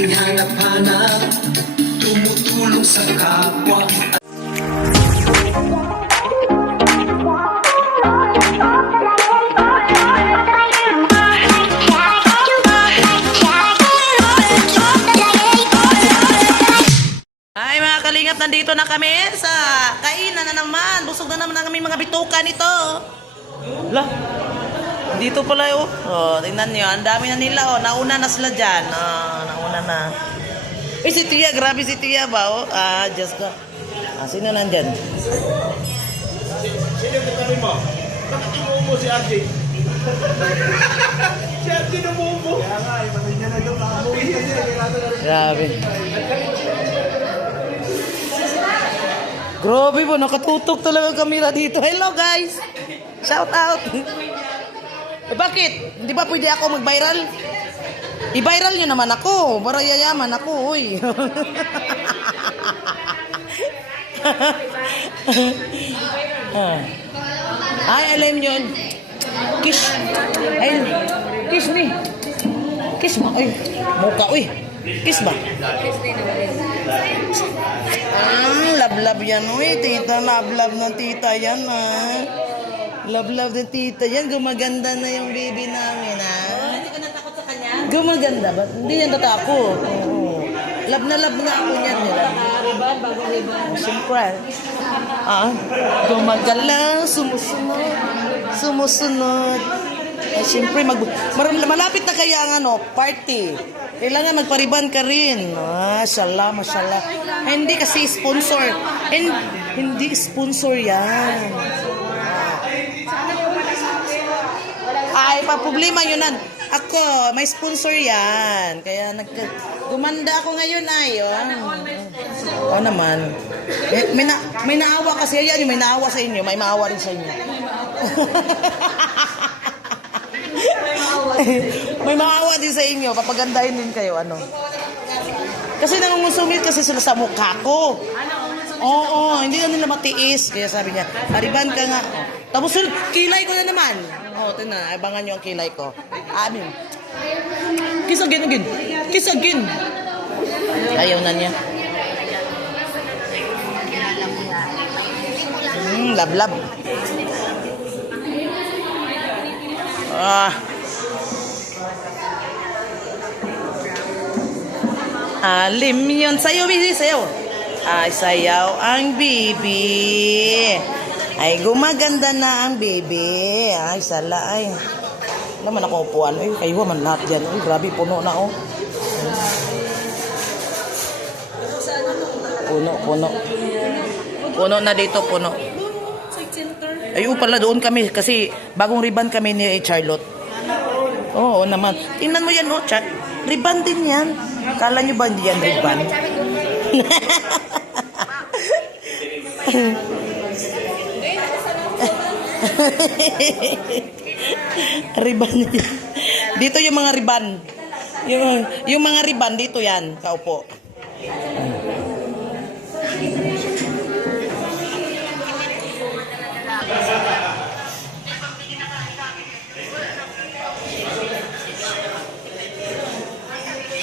Laging hanap-hanap Tumutulong sa kapwa Ay mga kalingap, nandito na kami sa kainan na naman. Busog na naman ang aming mga bituka nito. La, dito pala oh. Oh, tingnan niyo, ang dami na nila oh. Nauna na sila diyan. Ah, nauna na. Eh si Tia, grabe si Tia ba oh. Ah, just ka. Ah, sino nandyan? Sino yung katabi mo? Bakit umuubo si RJ? si RJ umuubo. Kaya nga, eh, niya na rin. Grabe. Grabe po, nakatutok talaga ang kamera dito. Hello guys! Shout out! Eh, bakit? Hindi ba pwede ako mag-viral? I-viral nyo naman ako. Para yayaman ako, uy. Ay, alam nyo. Kiss. Ay, kiss me. Kiss mo. Ay, mukha, uy. Kiss ba? Ah, love-love yan, uy. Tita, love-love ng tita yan, ah. Love-love ng tita yan. Gumaganda na yung baby namin, ah. Hindi ka natakot sa kanya? Gumaganda ba? Hindi yan natakot. Oo. Love na love na ako niyan. Riban, bago riban. Siyempre. Ah, gumagala, sumusunod. Sumusunod. Eh, siyempre, mag, mar- malapit na kaya ang ano, party. Kailangan magpariban ka rin. Ah, mashallah, mashallah. Eh, hindi kasi sponsor. Hin- hindi sponsor yan. Ay, pa problema yun nan. Ako, may sponsor yan. Kaya nag gumanda ako ngayon ay. Oh. Oo naman. May, may, na, may naawa kasi yan, yung may naawa sa inyo, may maawa rin sa inyo. may maawa din sa inyo, papagandahin din kayo, ano. Kasi nangungusungit kasi sila sa mukha ko. Oo, hindi na nila matiis. Kaya sabi niya, pariban ka nga. Oh. Tapos sunod, kilay ko na naman. Oo, oh, tingnan, abangan niyo ang kilay ko. Amin. Kiss again, again. Kiss again. Ayaw na niya. Love, love. Ah. Alim yun. Sayo, Bibi, sayo. Ay, sayaw ang bibi. Ay, gumaganda na ang bibi. Ay, sala, ay. Alam man ako upuan. Ay, kayo man lahat dyan. Ay, grabe, puno na, oh. Puno, puno. Puno na dito, puno. Ay, oo pala, doon kami. Kasi bagong ribbon kami ni Charlotte. Oo naman. Tingnan mo yan, oh. Cha- ribbon din yan. Kala nyo ba hindi yan ribbon? yan. Dito yung mga ribbon. Yung, yung mga ribbon, dito yan. Kaupo.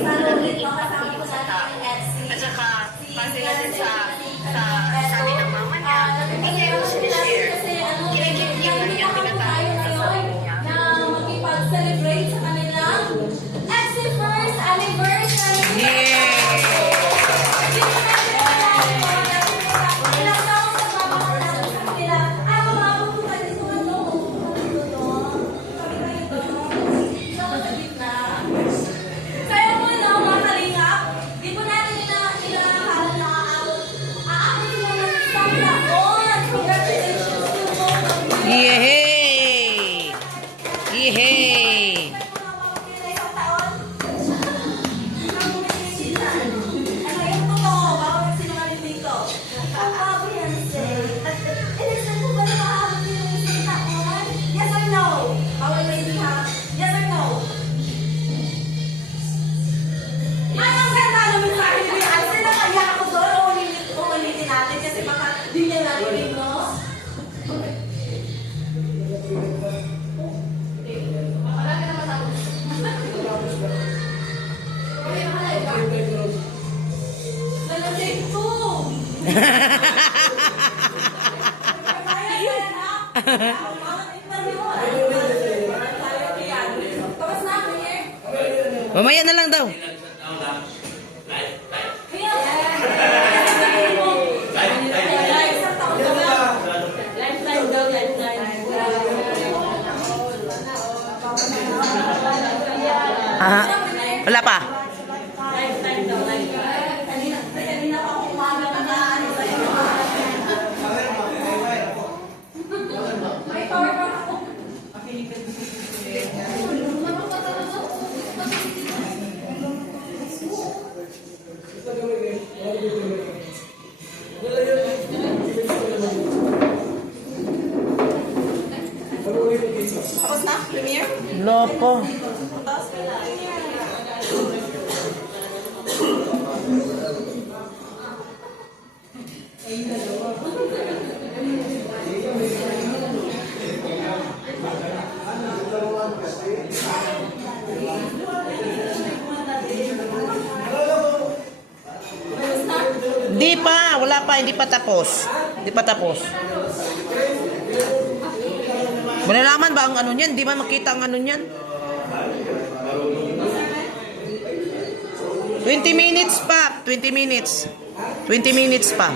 sa po natin ang FC. At saka, base na din sa, sa sabi ng mama niya, hindi mo sinishare. Yay! Mamaya na lang daw. Ah, wala pa. Wala pa. Hindi pa, wala pa, hindi pa tapos. Hindi pa tapos. Malalaman ba ang ano niyan? Di ba makita ang ano niyan? 20 minutes pa. 20 minutes. 20 minutes pa.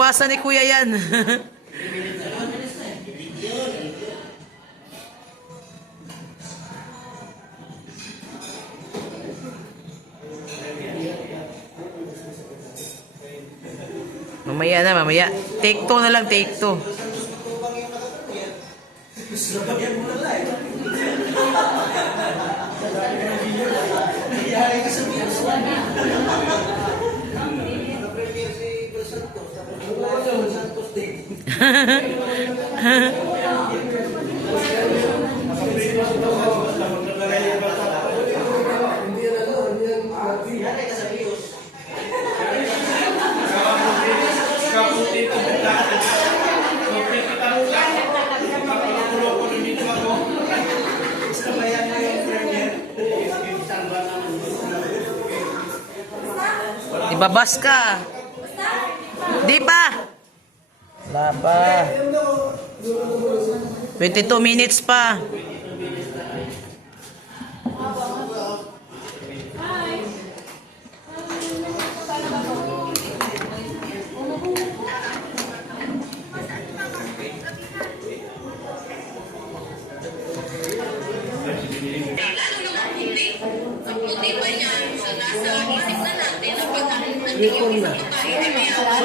Binawasan ni kuya yan. mamaya na, mamaya. Take two na lang, take two. Ibabas ka. Di pa. Wala pa. 22 minutes pa.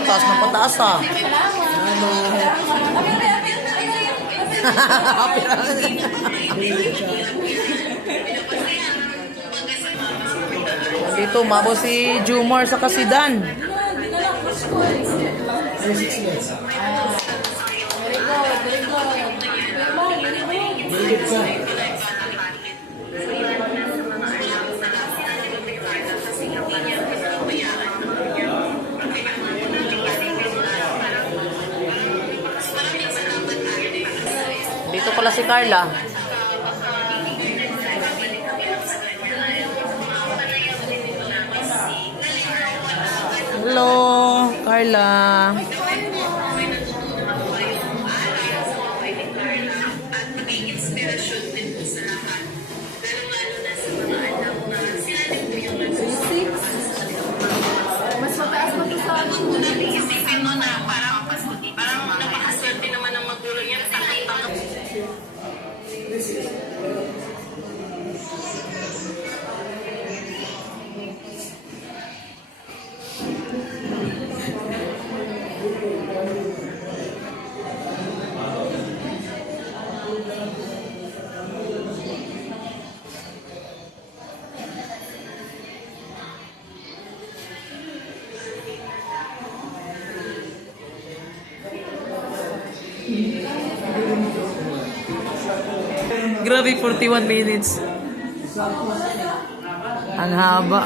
Taas ng pataas ah. Dito, mabo si Jumar sa Kasidan. Dito pala si Carla. Hello, Carla. Grabe, 41 minutes. Ang haba.